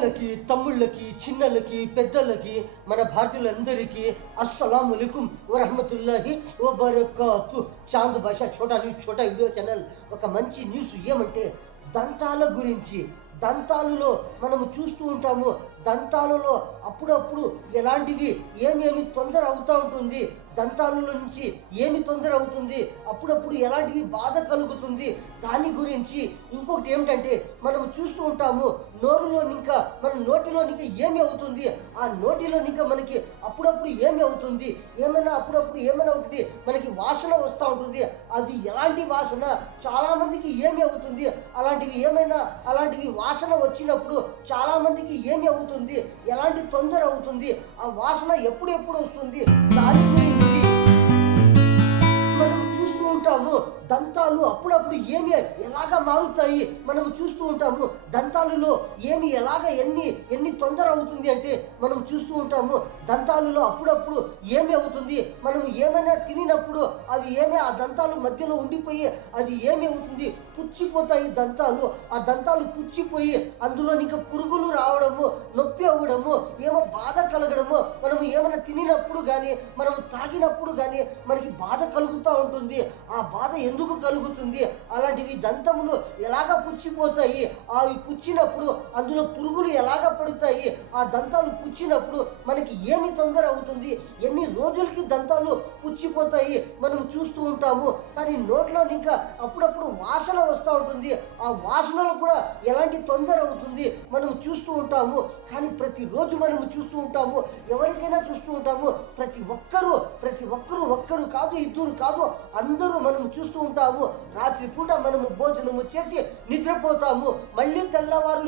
అన్నలకి, తమ్ముళ్ళకి, చిన్నలకి, పెద్దలకి, మన భారతీయులందరికీ అస్సలాము అలైకుం వరహమతుల్లాహి వబరకాతు. చాంద్ భాష ఛోటా వీడియో ఛానల్. ఒక మంచి న్యూస్ ఏమంటే దంతాల గురించి. దంతాలలో మనము చూస్తూ ఉంటాము, దంతాలలో అప్పుడప్పుడు ఎలాంటివి ఏమేమి తొందర అవుతూ ఉంటుంది, దంతాలలో నుంచి ఏమి తొందర అవుతుంది, అప్పుడప్పుడు ఎలాంటివి బాధ కలుగుతుంది, దాని గురించి. ఇంకొకటి ఏమిటంటే మనము చూస్తూ ఉంటాము నోరులో ఇంకా మన నోటిలో ఇంకా ఏమి అవుతుంది, ఆ నోటిలో ఇంకా మనకి అప్పుడప్పుడు ఏమి అవుతుంది, అప్పుడప్పుడు ఏమైనా ఒకటి మనకి వాసన వస్తూ ఉంటుంది. అది ఎలాంటి వాసన, చాలామందికి ఏమి అవుతుంది, అలాంటివి వాసన వచ్చినప్పుడు చాలామందికి ఏమి అవుతుంది, ఎలాంటి తొందర అవుతుంది, ఆ వాసన ఎప్పుడు వస్తుంది, దాని గురించి మనం చూస్తూ ఉంటాము. దంతాలు అప్పుడప్పుడు ఏమి ఎలాగా మారుతాయి మనం చూస్తూ ఉంటాము. దంతాలలో ఎన్ని తొందర అవుతుంది అంటే మనం చూస్తూ ఉంటాము. దంతాలలో అప్పుడప్పుడు ఏమి అవుతుంది, మనం ఏమైనా తినినప్పుడు అవి ఆ దంతాలు మధ్యలో ఉండిపోయి అది ఏమి అవుతుంది, పుచ్చిపోతాయి దంతాలు. ఆ దంతాలు పుచ్చిపోయి అందులో ఇంకా పురుగులు రావడము, నొప్పి అవ్వడము, బాధ కలగడము, మనం ఏమైనా తినినప్పుడు కానీ మనం తాగినప్పుడు కానీ మనకి బాధ కలుగుతూ ఉంటుంది. ఆ బాధ ఎందుకు కలుగుతుంది, అలాంటివి దంతములు ఎలాగ పుచ్చిపోతాయి, అవి పుచ్చినప్పుడు అందులో పురుగులు ఎలాగ పడుతాయి, ఆ దంతాలు పుచ్చినప్పుడు మనకి ఏమి తొందర అవుతుంది, ఎన్ని రోజులకి దంతాలు పుచ్చిపోతాయి మనం చూస్తూ ఉంటాము. కానీ నోట్లో ఇంకా అప్పుడప్పుడు వాసన వస్తూ ఉంటుంది, ఆ వాసనలో కూడా ఎలాంటి తొందర అవుతుంది మనం చూస్తూ ఉంటాము. కానీ ప్రతిరోజు మనము చూస్తూ ఉంటాము, ఎవరికైనా చూస్తూ ఉంటాము, ప్రతి ఒక్కరు కాదు, ఇద్దరు కాదు, అందరూ మనం చూస్తూ ఉంటాము. రాత్రి పూట మనము భోజనము చేసి నిద్రపోతాము, మళ్ళీ తెల్లవారు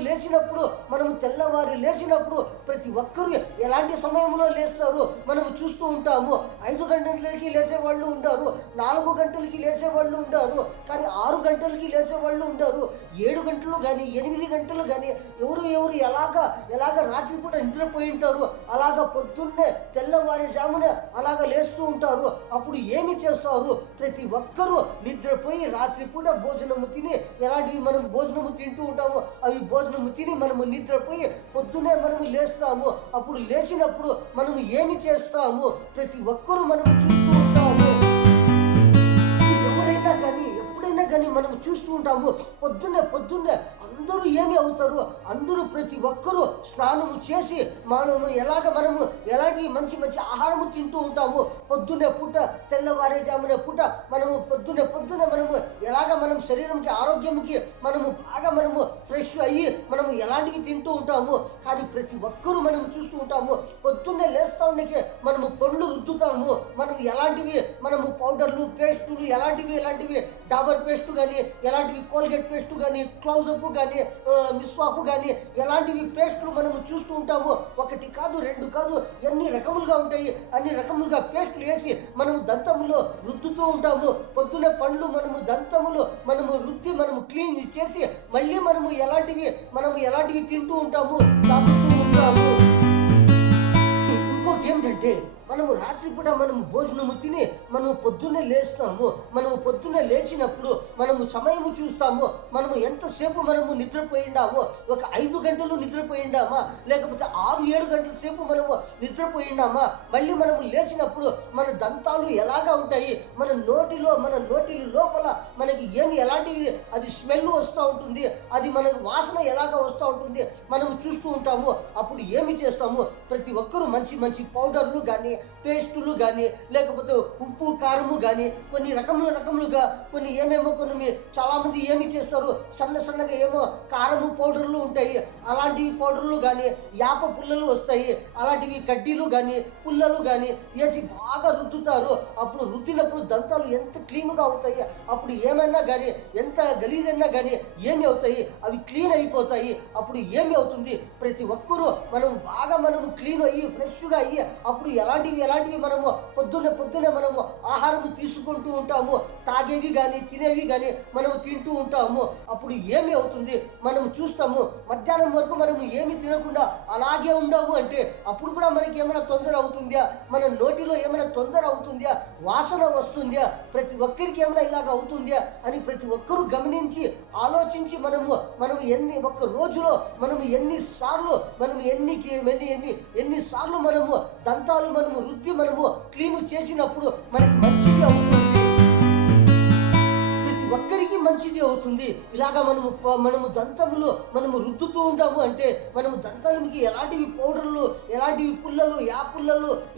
లేచినప్పుడు ప్రతి ఒక్కరు ఎలాంటి సమయంలో లేస్తారు మనము చూస్తూ ఉంటాము. 5 గంటలకి లేచే వాళ్ళు ఉంటారు, 4 గంటలకి లేచే వాళ్ళు ఉంటారు, కానీ 6 గంటలకి లేచే వాళ్ళు ఉంటారు, 7 గంటలు కానీ 8 గంటలు కానీ ఎవరు ఎలాగ రాత్రి పూట నిద్రపోయి ఉంటారు, అలాగ పొద్దున్నే తెల్లవారుజామున అలాగ లేస్తూ ఉంటారు. అప్పుడు ఏమి చేస్తారు, ప్రతి ఒక్కరూ నిద్రపోయి రాత్రి పూట భోజనము తిని, ఎలాంటివి మనం భోజనము తింటూ ఉంటాము, అవి భోజనము తిని మనము నిద్రపోయి పొద్దునే మనము లేస్తాము. అప్పుడు లేచినప్పుడు మనము ఏమి చేస్తాము, ప్రతి ఒక్కరూ మనము చూస్తూ ఉంటాము. ఎవరైనా కానీ ఎప్పుడైనా కానీ మనము చూస్తూ ఉంటాము, పొద్దున్నే అందరూ ఏమి అవుతారు, అందరూ ప్రతి ఒక్కరూ స్నానము చేసి మనము ఎలాంటి మంచి ఆహారము తింటూ ఉంటాము. పొద్దున్నే పూట తెల్లవారుజామున పూట మనము పొద్దున్నే మనం శరీరంకి ఆరోగ్యంకి మనము ఫ్రెష్ అయ్యి మనము ఎలాంటివి తింటూ ఉంటాము. కానీ ప్రతి ఒక్కరూ మనం చూస్తూ ఉంటాము, పొద్దున్నే లేస్తా ఉండకే మనము పండ్లు రుద్దుతాము, మనము పౌడర్లు, పేస్టులు, ఎలాంటివి డాబర్ పేస్ట్ కానీ, ఎలాంటివి కోల్గేట్ పేస్ట్ కానీ, క్లోజప్ కానీ, మిస్వాకు కానీ, ఎలాంటివి పేస్టులు మనము చూస్తూ ఉంటాము. 1 కాదు 2 కాదు, ఎన్ని రకములుగా ఉంటాయి, అన్ని రకములుగా పేస్టులు వేసి మనము దంతములో రుద్దుతూ ఉంటాము. పొద్దునే పండ్లు మనము రుద్ది క్లీన్ చేసి మళ్ళీ మనము ఎలాంటివి తింటూ ఉంటాము, తాగుతూ ఉంటాము. ఇంకోటి ఏమిటంటే మనము రాత్రిపూట భోజనము తిని మనము పొద్దున్నే లేస్తాము. మనము పొద్దున్నే లేచినప్పుడు మనము సమయము చూస్తాము, మనము ఎంతసేపు మనము నిద్రపోయిండామో, ఒక 5 గంటలు నిద్రపోయిండామా, లేకపోతే 6-7 గంటల సేపు మనము నిద్రపోయిండామా. మళ్ళీ మనము లేచినప్పుడు మన దంతాలు ఎలాగా ఉంటాయి, మన నోటి లోపల మనకి ఎలాంటివి అది స్మెల్ వస్తూ ఉంటుంది, అది మనకు వాసన ఎలాగా వస్తూ ఉంటుంది మనము చూస్తూ ఉంటాము. అప్పుడు ఏమి చేస్తాము, ప్రతి ఒక్కరూ మంచి పౌడర్లు కానీ, పేస్టులు కానీ, లేకపోతే ఉప్పు కారము కానీ, కొన్ని రకములుగా కొన్ని చాలామంది ఏమి చేస్తారు, సన్నగా కారము పౌడర్లు ఉంటాయి, అలాంటివి పౌడర్లు కానీ, యాప పుల్లలు వస్తాయి, అలాంటివి కడ్డీలు కానీ పుల్లలు కానీ వేసి బాగా రుద్దుతారు. అప్పుడు రుద్దినప్పుడు దంతాలు ఎంత క్లీన్గా అవుతాయి, అప్పుడు ఏమైనా కానీ ఎంత గలీజైనా కానీ ఏమి అవుతాయి, అవి క్లీన్ అయిపోతాయి. అప్పుడు ఏమి అవుతుంది, ప్రతి ఒక్కరూ మనము క్లీన్ అయ్యి ఫ్రెష్గా అయ్యి అప్పుడు ఎలాంటి ఎలాంటివి మనము పొద్దున్నే మనము ఆహారం తీసుకుంటూ ఉంటాము, తాగేవి కానీ తినేవి కానీ మనము తింటూ ఉంటాము. అప్పుడు ఏమి అవుతుంది, మనం చూస్తాము మధ్యాహ్నం వరకు మనము ఏమి తినకుండా అలాగే ఉండాము అంటే అప్పుడు కూడా మనకి ఏమైనా తొందర అవుతుందా, మన నోటిలో ఏమైనా తొందర అవుతుందా, వాసన వస్తుందా, ప్రతి ఒక్కరికి ఏమైనా ఇలాగ అవుతుందా అని ప్రతి ఒక్కరూ గమనించి ఆలోచించి మనము ఒక్క రోజులో మనము ఎన్నిసార్లు మనము దంతాలు మనము క్లీన్ చేసినప్పుడు మనకి మంచిది అవుతుంది, ఒక్కరికి మంచిది అవుతుంది. ఇలాగా మనము దంతములు మనము రుద్దుతూ ఉంటాము అంటే మనము దంతానికి ఎలాంటివి పౌడర్లు, ఎలాంటివి పుల్లలు,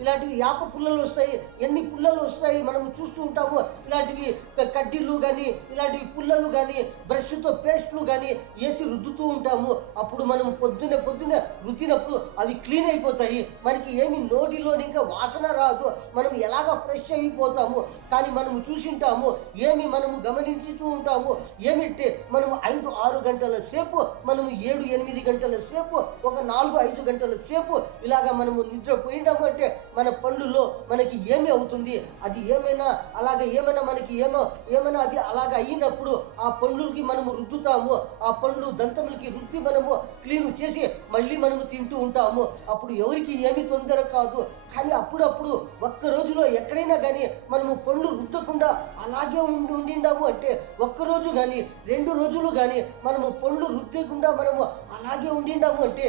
ఇలాంటివి యాప పుల్లలు వస్తాయి, ఎన్ని పుల్లలు వస్తాయి మనము చూస్తూ ఉంటాము. ఇలాంటివి కడ్డీలు కానీ ఇలాంటివి పుల్లలు కానీ బ్రష్తో పేస్ట్లు కానీ వేసి రుద్దుతూ ఉంటాము. అప్పుడు మనం పొద్దున్నే రుద్దినప్పుడు అవి క్లీన్ అయిపోతాయి, మనకి ఏమి నోటిలోని ఇంకా వాసన రాదు, మనం ఎలాగ ఫ్రెష్ అయిపోతాము. కానీ మనము చూసింటాము, ఏమి మనము గమనించుతూ ఉంటాము ఏమిటి, మనము 5-6 గంటల సేపు, మనము 7-8 గంటల సేపు, ఒక 4-5 గంటల సేపు ఇలాగా మనము నిద్రపోయినాము అంటే మన పళ్ళులో మనకి ఏమి అవుతుంది, అది ఏమైనా మనకి ఏమైనా అది అలాగ అయినప్పుడు ఆ పళ్ళుకి మనము రుద్దుతాము, ఆ పళ్ళు దంతములకి రుద్ది మనము క్లీన్ చేసి మళ్ళీ మనము తింటూ ఉంటాము. అప్పుడు ఎవరికి ఏమి తొందర కాదు. కానీ అప్పుడప్పుడు ఒక్క రోజులో ఎక్కడైనా కానీ మనము పళ్ళు రుద్దకుండా అలాగే ఉండిండాము అంటే, ఒక్కరోజు కానీ 2 రోజులు కానీ మనము పళ్ళు రుద్దకుండా మనము అలాగే ఉండిండాము అంటే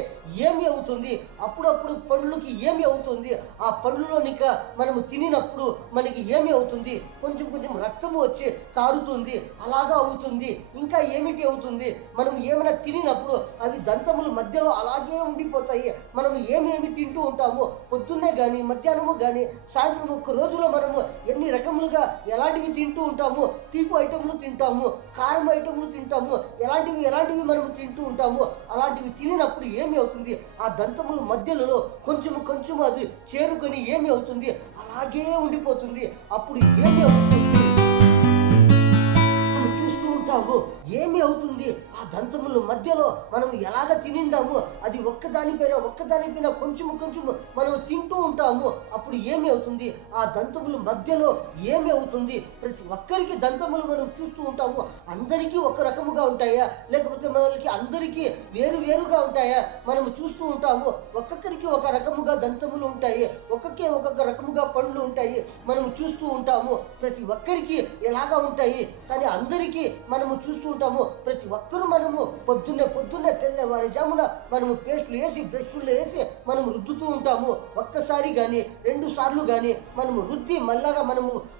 ఏమి అవుతుంది, అప్పుడప్పుడు పళ్ళుకి ఏమి అవుతుంది, ఆ పళ్ళులోనిక మనము తినినప్పుడు మనకి ఏమి అవుతుంది, కొంచెం రక్తము వచ్చి కారుతుంది, అలాగా అవుతుంది. ఇంకా ఏమిటి అవుతుంది, మనం ఏమైనా తినినప్పుడు అవి దంతముల మధ్యలో అలాగే ఉండిపోతాయి. మనం ఏమేమి తింటూ ఉంటాము, పొద్దున్నే కానీ మధ్యాహ్నము కానీ సాయంత్రం ఒక్క రోజులో మనము ఎన్ని రకములుగా ఎలాంటివి తింటూ ఉంటాము, తీపి ఐటములు తింటాము, కారం ఐటములు తింటాము, ఎలాంటివి మనము తింటూ ఉంటాము. అలాంటివి తినినప్పుడు ఏమి అవుతుంది, ఆ దంతముల మధ్యలో కొంచెం అది చేరుకొని ఏమి అవుతుంది, అలాగే ఉండిపోతుంది. అప్పుడు ఏమి అవుతుంది చూస్తూ ఉంటాము, ఏమి అవుతుంది, ఆ దంతముల మధ్యలో మనం ఎలాగ తినిందాము అది ఒక్కదానిపైన కొంచెం మనం తింటూ ఉంటాము. అప్పుడు ఏమి అవుతుంది, ఆ దంతముల మధ్యలో ఏమి అవుతుంది, ప్రతి ఒక్కరికి దంతములు మనం చూస్తూ ఉంటాము. అందరికీ ఒక రకముగా ఉంటాయా, లేకపోతే మనకి అందరికీ వేరుగా ఉంటాయా, మనం చూస్తూ ఉంటాము. ఒక్కొక్కరికి ఒక రకముగా దంతములు ఉంటాయి, ఒక్కొక్క రకముగా పండ్లు ఉంటాయి, మనం చూస్తూ ఉంటాము. ప్రతి ఒక్కరికి ఎలాగా ఉంటాయి, కానీ అందరికీ మనము చూస్తూ ఉంటాము. ప్రతి ఒక్కరూ మనము పొద్దున్నే తెల్లవారుజామున మనము పేస్ట్లు వేసి బ్రష్లు వేసి మనము రుద్దుతూ ఉంటాము. ఒక్కసారి కానీ 2 సార్లు కానీ మనము రుద్ది మళ్ళాగా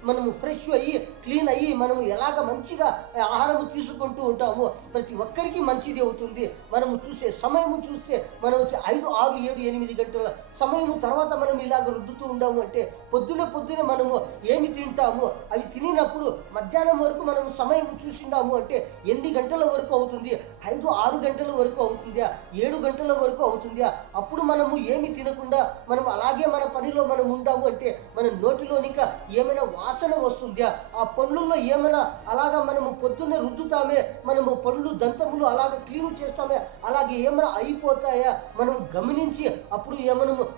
మనము ఫ్రెష్ అయ్యి క్లీన్ అయ్యి మనము ఎలాగ మంచిగా ఆహారం తీసుకుంటూ ఉంటాము. ప్రతి ఒక్కరికి మంచిది అవుతుంది. మనము చూసే సమయము చూస్తే మనకి 5, 6, 7, 8 గంటల సమయము తర్వాత మనం ఇలాగ రుద్దుతూ ఉంటాము అంటే పొద్దున మనము ఏమి తింటాము, అవి తినినప్పుడు మధ్యాహ్నం వరకు మనము సమయం చూసిండాము అంటే ఎన్ని గంటల వరకు అవుతుంది, 5-6 గంటల వరకు అవుతుందా, 7 గంటల వరకు అవుతుందా. అప్పుడు మనము ఏమి తినకుండా మనం అలాగే మన పనిలో మనం ఉండాము అంటే మన నోటిలోనిక ఏమైనా వాసన వస్తుందా, ఆ పండ్లలో ఏమైనా అలాగా మనము పొద్దున్నే రుద్దుతామే, మనము పండ్లు దంతములు అలాగ క్లీన్ చేస్తామే, అలాగే ఏమైనా అయిపోతాయా మనం గమనించి అప్పుడు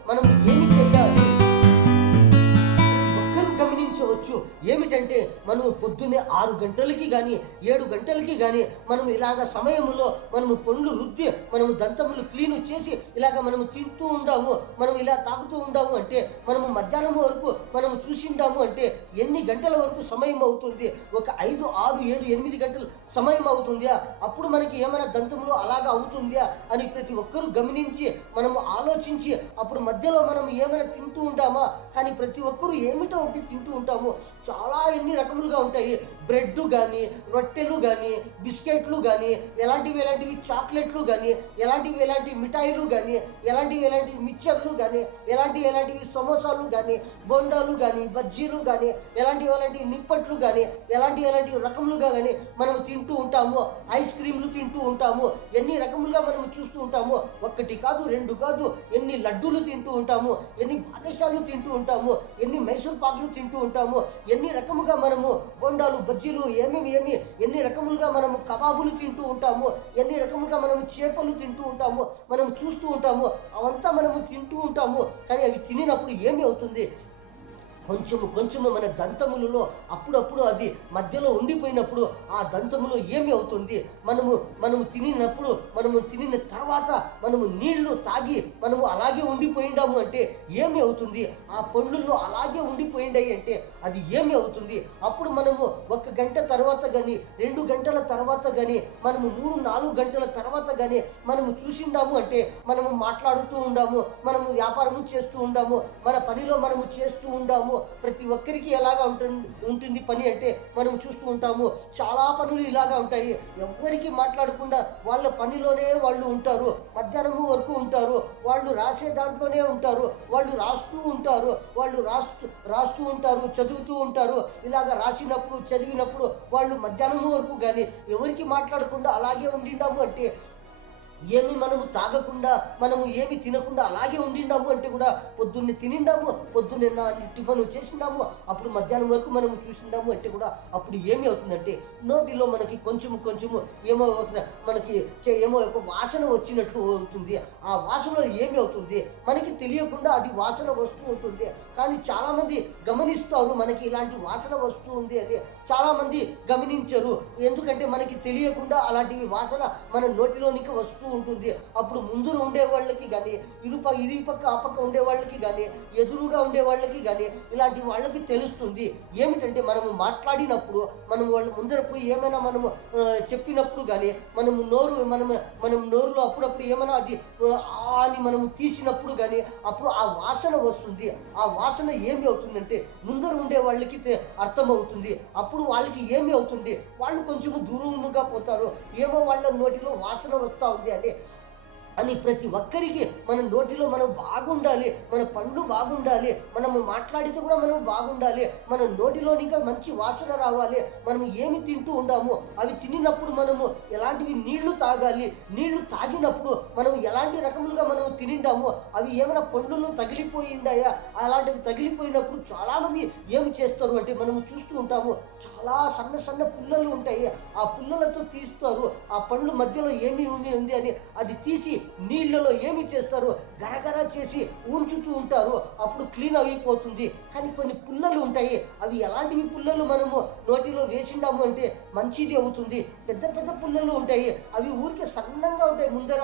మనం ఏమి చేయాలి గమనించవచ్చు. ఏమిటంటే మనము పొద్దున్నే 6 గంటలకి కానీ 7 గంటలకి కానీ మనం ఇలాగ సమయంలో మనము పండ్లు రుద్ది మనము దంతములు క్లీన్ చేసి ఇలాగ మనము తింటూ ఉండాము, మనం ఇలా తాగుతూ ఉండాము అంటే మనము మధ్యాహ్నం వరకు మనము చూసిండాము అంటే ఎన్ని గంటల వరకు సమయం అవుతుంది, ఒక 5, 6, 7, 8 గంటలు సమయం అవుతుందా. అప్పుడు మనకి ఏమైనా దంతములు అలాగా అవుతుందా అని ప్రతి ఒక్కరూ గమనించి మనము ఆలోచించి అప్పుడు మధ్యలో మనం ఏమైనా తింటూ ఉంటామా. కానీ ప్రతి ఒక్కరూ ఏమిటో ఒకటి తింటూ ఉంటాము. చాలా ఎన్ని రకములుగా ఉంటాయి, బ్రెడ్ కానీ రొట్టెలు కానీ బిస్కెట్లు కానీ ఎలాంటివి చాక్లెట్లు కానీ ఎలాంటి మిఠాయిలు కానీ ఎలాంటి మిక్చర్లు కానీ ఎలాంటివి సమోసాలు కానీ బొండాలు కానీ బజ్జీలు కానీ ఎలాంటి నిప్పట్లు కానీ ఎలాంటి రకములుగా కానీ మనము తింటూ ఉంటాము. ఐస్ క్రీమ్లు తింటూ ఉంటాము. ఎన్ని రకములుగా మనము చూస్తూ ఉంటాము. 1 కాదు 2 కాదు, ఎన్ని లడ్డూలు తింటూ ఉంటాము, ఎన్ని బాదుషాలు తింటూ ఉంటాము, ఎన్ని మైసూర్ పాకులు తింటూ ఉంటాము, ఎన్ని రకముగా మనము బొండాలు బజ్జీలు ఎన్ని రకములుగా మనము కబాబులు తింటూ ఉంటాము, ఎన్ని రకములుగా మనము చేపలు తింటూ ఉంటాము, మనం చూస్తూ ఉంటాము, అవంతా మనము తింటూ ఉంటాము. కానీ అవి తినినప్పుడు ఏమి అవుతుంది? కొంచెము మన దంతములలో అప్పుడప్పుడు అది మధ్యలో ఉండిపోయినప్పుడు ఆ దంతములో ఏమి అవుతుంది? మనము తినినప్పుడు, మనము తినిన తర్వాత మనము నీళ్లు తాగి మనము అలాగే ఉండిపోయిండాము అంటే ఏమి అవుతుంది? ఆ పండ్లుల్లో అలాగే ఉండిపోయిండాయి అంటే అది ఏమి అవుతుంది? అప్పుడు మనము 1 గంట తర్వాత కానీ, 2 గంటల తర్వాత కానీ, మనము 3-4 గంటల తర్వాత కానీ మనము చూసిండాము అంటే మనము మాట్లాడుతూ ఉండాము, మనము వ్యాపారము చేస్తూ ఉండాము, మన పనిలో మనము చేస్తూ ఉండాము. ప్రతి ఒక్కరికి ఎలాగా ఉంటుంది పని అంటే మనం చూస్తూ ఉంటాము. చాలా పనులు ఇలాగా ఉంటాయి. ఎవ్వరికి మాట్లాడకుండా వాళ్ళ పనిలోనే వాళ్ళు ఉంటారు. మధ్యాహ్నం వరకు ఉంటారు. వాళ్ళు రాసే దాంట్లోనే ఉంటారు. వాళ్ళు రాస్తూ ఉంటారు. రాస్తూ ఉంటారు, చదువుతూ ఉంటారు. ఇలాగ రాసినప్పుడు, చదివినప్పుడు వాళ్ళు మధ్యాహ్నం వరకు కానీ ఎవరికి మాట్లాడకుండా అలాగే ఉండినాము అంటే, ఏమి మనము తాగకుండా, మనము ఏమి తినకుండా అలాగే ఉండిండాము అంటే కూడా పొద్దున్నే తినిండాము, పొద్దున్నే టిఫిన్ చేసిండాము, అప్పుడు మధ్యాహ్నం వరకు మనము చూసిండాము అంటే కూడా అప్పుడు ఏమి అవుతుందంటే నోటిలో మనకి కొంచెము ఏమో మనకి ఏమో ఒక వాసన వచ్చినట్లు అవుతుంది. ఆ వాసనలో ఏమి అవుతుంది? మనకి తెలియకుండా అది వాసన వస్తూ ఉంటుంది. కానీ చాలామంది గమనిస్తారు మనకి ఇలాంటి వాసన వస్తూ ఉంది అని. చాలామంది గమనించరు. ఎందుకంటే మనకి తెలియకుండా అలాంటి వాసన మన నోటిలోనికి వస్తూ ఉంటుంది. అప్పుడు ముందు ఉండే వాళ్ళకి కానీ, ఇది పక్క ఆ పక్క ఉండే వాళ్ళకి కానీ, ఎదురుగా ఉండే వాళ్ళకి కానీ ఇలాంటి వాళ్ళకి తెలుస్తుంది. ఏమిటంటే మనము మాట్లాడినప్పుడు, మనం వాళ్ళ ముందర పోయి ఏమైనా మనము చెప్పినప్పుడు కానీ, మనం నోరులో అప్పుడప్పుడు ఏమైనా అది అని మనము తీసినప్పుడు కానీ అప్పుడు ఆ వాసన వస్తుంది. ఆ వాసన ఏమి అవుతుందంటే ముందర ఉండే వాళ్ళకి అర్థమవుతుంది. అప్పుడు వాళ్ళకి ఏమి అవుతుంది? వాళ్ళు కొంచెము దూరముగా పోతారు. ఏమో వాళ్ళ నోటిలో వాసన వస్తూ ఉంది అని ప్రతి ఒక్కరికి మన నోటిలో మనం బాగుండాలి, మన పండ్లు బాగుండాలి, మనము మాట్లాడితే కూడా మనం బాగుండాలి, మన నోటిలోనిగా మంచి వాసన రావాలి. మనం ఏమి తింటూ ఉండాము అవి తినినప్పుడు మనము ఎలాంటివి నీళ్లు తాగాలి, నీళ్లు తాగినప్పుడు మనం ఎలాంటి రకములుగా మనము తినిండాము అవి ఏమైనా పండ్లు తగిలిపోయిండాయా? అలాంటివి తగిలిపోయినప్పుడు చాలామంది ఏమి చేస్తారు అంటే మనము చూస్తూ ఉంటాము, చాలా సన్న పుల్లలు ఉంటాయి. ఆ పుల్లలతో తీస్తారు. ఆ పండ్లు మధ్యలో ఏమి ఉంది అని అది తీసి నీళ్ళలో ఏమి చేస్తారు? గరగర చేసి ఉంచుతూ ఉంటారు. అప్పుడు క్లీన్ అయిపోతుంది. కానీ కొన్ని పుల్లలు ఉంటాయి. అవి ఎలాంటివి పుల్లలు మనము నోటిలో వేసిండాము అంటే మంచిది అవుతుంది. పెద్ద పుల్లలు ఉంటాయి. అవి ఊరికే సన్నంగా ఉంటాయి ముందర.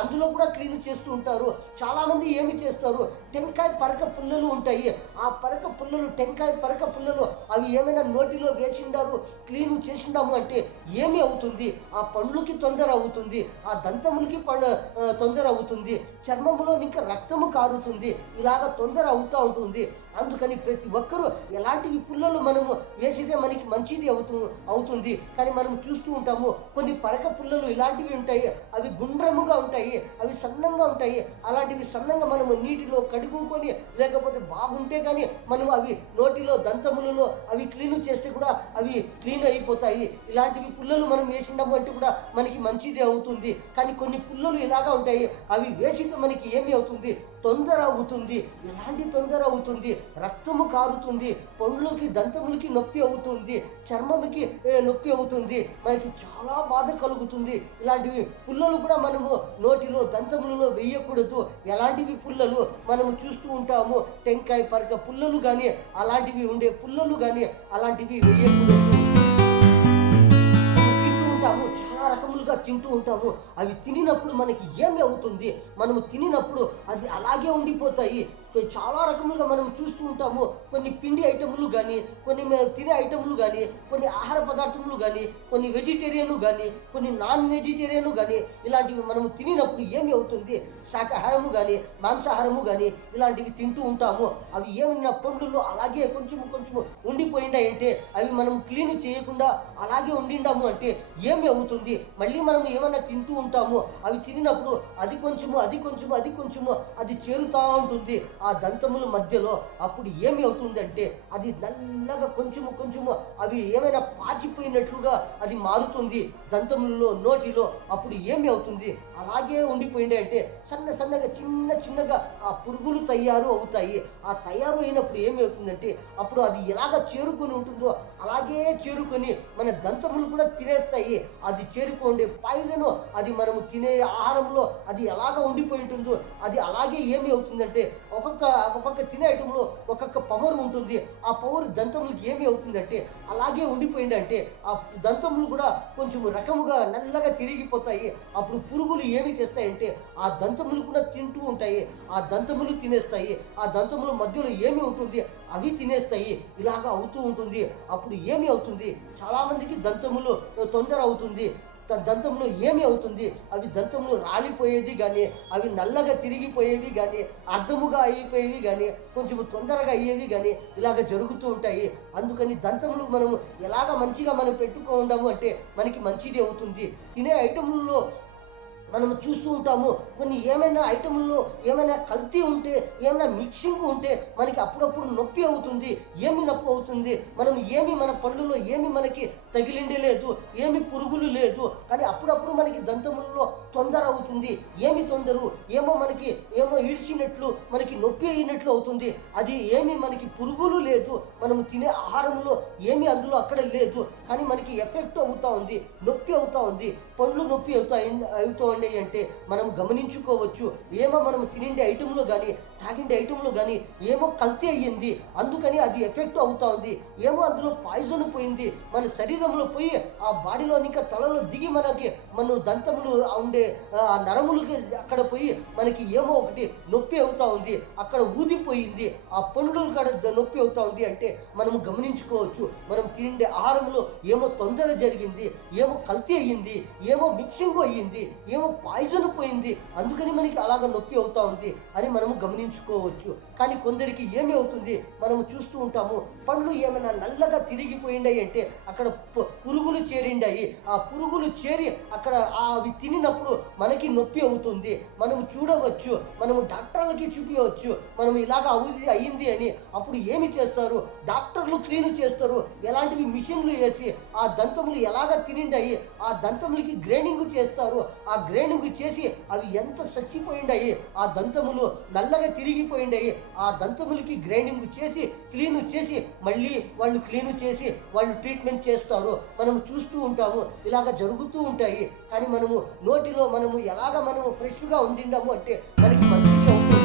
అందులో కూడా క్లీన్ చేస్తూ ఉంటారు. చాలామంది ఏమి చేస్తారు? టెంకాయ పరక పుల్లలు ఉంటాయి. ఆ పరక పుల్లలు, టెంకాయ పరక పుల్లలు అవి ఏమైనా నోటిలో వేసిండారు, క్లీన్ చేసిండాము అంటే ఏమి అవుతుంది? ఆ పండ్లుకి తొందర అవుతుంది, ఆ దంతములకి తొందర అవుతుంది, చర్మములో ఇంకా రక్తము కారుతుంది. ఇలాగ తొందర అవుతూ ఉంటుంది. అందుకని ప్రతి ఒక్కరూ ఎలాంటివి పుల్లలు మనము వేసితే మనకి మంచిది అవుతుంది. కానీ మనం చూస్తూ ఉంటాము కొన్ని పరక పుల్లలు ఇలాంటివి ఉంటాయి. అవి గుండ్రముగా ఉంటాయి, అవి సన్నంగా ఉంటాయి. అలాంటివి సన్నంగా మనము నీటిలో కడుగుకొని లేకపోతే బాగుంటే కానీ మనం అవి నోటిలో దంతములలో అవి క్లీన్ చేస్తే కూడా అవి క్లీన్ అయిపోతాయి. ఇలాంటివి పుల్లలు మనం వేసినాము అంటే కూడా మనకి మంచిది అవుతుంది. కానీ కొన్ని పుల్లలు ఇలాగా ఉంటాయి. అవి వేసితే మనకి ఏమి అవుతుంది? తొందర అవుతుంది. ఎలాంటి తొందర అవుతుంది? రక్తము కారుతుంది, పండ్లకి దంతములకి నొప్పి అవుతుంది, చర్మముకి నొప్పి అవుతుంది, మనకి చాలా బాధ కలుగుతుంది. ఇలాంటివి పుల్లలు కూడా మనము నోటిలో దంతములలో వేయకూడదు. ఎలాంటివి పుల్లలు మనము చూస్తూ ఉంటాము? టెంకాయ పరక పుల్లలు కానీ, అలాంటివి ఉండే పుల్లలు కానీ అలాంటివి వేయకూడదు. చాలా రకములుగా తింటూ ఉంటాము. అవి తినినప్పుడు మనకి ఏమి అవుతుంది? మనము తినినప్పుడు అది అలాగే ఉండిపోతాయి. చాలా రకములుగా మనం చూస్తూ ఉంటాము. కొన్ని పిండి ఐటములు కానీ, కొన్ని తినే ఐటములు కానీ, కొన్ని ఆహార పదార్థములు కానీ, కొన్ని వెజిటేరియన్ కానీ, కొన్ని నాన్ వెజిటేరియన్ కానీ ఇలాంటివి మనము తినినప్పుడు ఏమి అవుతుంది? శాకాహారము కానీ, మాంసాహారము కానీ ఇలాంటివి తింటూ ఉంటాము. అవి ఏమైనా పండ్లు అలాగే కొంచెము ఉండిపోయిండాయంటే, అవి మనం క్లీన్ చేయకుండా అలాగే ఉండిండాము అంటే ఏమి అవుతుంది? మళ్ళీ మనం ఏమైనా తింటూ ఉంటాము. అవి తినినప్పుడు అది కొంచెము అది చేరుతూ ఉంటుంది. ఆ దంతముల మధ్యలో అప్పుడు ఏమి అవుతుందంటే అది నల్లగా కొంచెము కొంచెము అవి ఏమైనా పాచిపోయినట్లుగా అది మారుతుంది దంతములలో నోటిలో. అప్పుడు ఏమి అవుతుంది, అలాగే ఉండిపోయింది అంటే సన్నగా చిన్న చిన్నగా ఆ పురుగులు తయారు అవుతాయి. ఆ తయారు అయినప్పుడు ఏమి అవుతుందంటే అప్పుడు అది ఎలాగ చేరుకొని ఉంటుందో అలాగే చేరుకొని మన దంతములు కూడా తినేస్తాయి. అది చేరుకోండి పాయిజను అది మనము తినే ఆహారంలో అది ఎలాగ ఉండిపోయి ఉంటుందో అది అలాగే ఏమి అవుతుందంటే ఒక్కొక్క ఒక్కొక్క తినే ఐటంలో ఒక్కొక్క పవర్ ఉంటుంది. ఆ పవర్ దంతములకి ఏమి అవుతుందంటే అలాగే ఉండిపోయిందంటే ఆ దంతములు కూడా కొంచెం రకముగా నల్లగా తిరిగిపోతాయి. అప్పుడు పురుగులు ఏమి చేస్తాయంటే ఆ దంతములు కూడా తింటూ ఉంటాయి. ఆ దంతములు తినేస్తాయి. ఆ దంతముల మధ్యలో ఏమి ఉంటుంది అవి తినేస్తాయి. ఇలాగ అవుతూ ఉంటుంది. అప్పుడు ఏమి అవుతుంది, చాలామందికి దంతములు తొందర అవుతుంది. దంతంలో ఏమి అవుతుంది, అవి దంతంలో రాలిపోయేది కానీ, అవి నల్లగా తిరిగిపోయేవి కానీ, అర్థముగా అయిపోయేవి కానీ, కొంచెం తొందరగా అయ్యేవి కానీ ఇలాగ జరుగుతూ ఉంటాయి. అందుకని దంతములు మనము ఎలాగ మంచిగా మనం పెట్టుకోవడము అంటే మనకి మంచిది అవుతుంది. తినే ఐటముల్లో మనము చూస్తూ ఉంటాము. కొన్ని ఏమైనా ఐటముల్లో ఏమైనా కల్తీ ఉంటే, ఏమైనా మిక్సింగ్ ఉంటే మనకి అప్పుడప్పుడు నొప్పి అవుతుంది. ఏమి నొప్పి అవుతుంది, మనం ఏమి మన పళ్ళులో ఏమి మనకి తగిలిండి లేదు, ఏమి పురుగులు లేదు, కానీ అప్పుడప్పుడు మనకి దంతములలో తొందర అవుతుంది. ఏమి తొందరు, ఏమో మనకి ఏమో ఈడ్చినట్లు మనకి నొప్పి అయినట్లు అవుతుంది. అది ఏమి మనకి పురుగులు లేదు, మనము తినే ఆహారంలో ఏమి అందులో అక్కడ లేదు, కానీ మనకి ఎఫెక్ట్ అవుతూ ఉంది, నొప్పి అవుతూ ఉంది, పళ్ళు నొప్పి అవుతాయి అంటే మనం గమనించుకోవచ్చు. ఏమో మనం తినిండే ఐటెంలో కానీ తాగిండే ఐటెంలో కానీ ఏమో కల్తీ అయ్యింది, అందుకని అది ఎఫెక్ట్ అవుతా ఉంది. ఏమో అందులో పాయిజన్ పోయింది, మన శరీరంలో పోయి ఆ బాడీలో ఇంకా తలలో దిగి మనకి మన దంతములు ఉండే ఆ నరములకి అక్కడ పోయి మనకి ఏమో ఒకటి నొప్పి అవుతా ఉంది, అక్కడ ఊదిపోయింది, ఆ పండ్లు కూడా నొప్పి అవుతా ఉంది అంటే మనము గమనించుకోవచ్చు. మనం తిండే ఆహారంలో ఏమో తొందర జరిగింది, ఏమో కల్తీ అయ్యింది, ఏమో మిక్సింగ్ అయ్యింది, ఏమో పాయిజన్ పోయింది, అందుకని మనకి అలాగ నొప్పి అవుతా ఉంది అని మనము గమనించుకోవచ్చు. కానీ కొందరికి ఏమి అవుతుంది, మనము చూస్తూ ఉంటాము, పండ్లు ఏమైనా నల్లగా తిరిగిపోయిండాయి అంటే అక్కడ పురుగులు చేరిండాయి. ఆ పురుగులు చేరి అక్కడ అవి తినినప్పుడు మనకి నొప్పి అవుతుంది. మనము చూడవచ్చు, మనము డాక్టర్లకి చూపించవచ్చు మనం ఇలాగ అయ్యింది అని. అప్పుడు ఏమి చేస్తారు, డాక్టర్లు క్లీన్ చేస్తారు, ఎలాంటివి మిషన్లు వేసి ఆ దంతములు ఎలాగ తినిండాయి ఆ దంతములకి గ్రైండింగ్ చేస్తారు. ఆ గ్రైండింగ్ చేసి అవి ఎంత చచ్చిపోయిండాయి, ఆ దంతములు నల్లగా తిరిగిపోయిండాయి, ఆ దంతములకి గ్రైండింగ్ చేసి క్లీన్ చేసి మళ్ళీ వాళ్ళు క్లీన్ చేసి వాళ్ళు ట్రీట్మెంట్ చేస్తారు. మనం చూస్తూ ఉంటాము, ఇలాగ జరుగుతూ ఉంటాయి. కానీ మనము నోటిలో మనము ఎలాగ మనము ఫ్రెష్గా ఉండిండాము అంటే మనకి మంచిగా ఉంటుంది.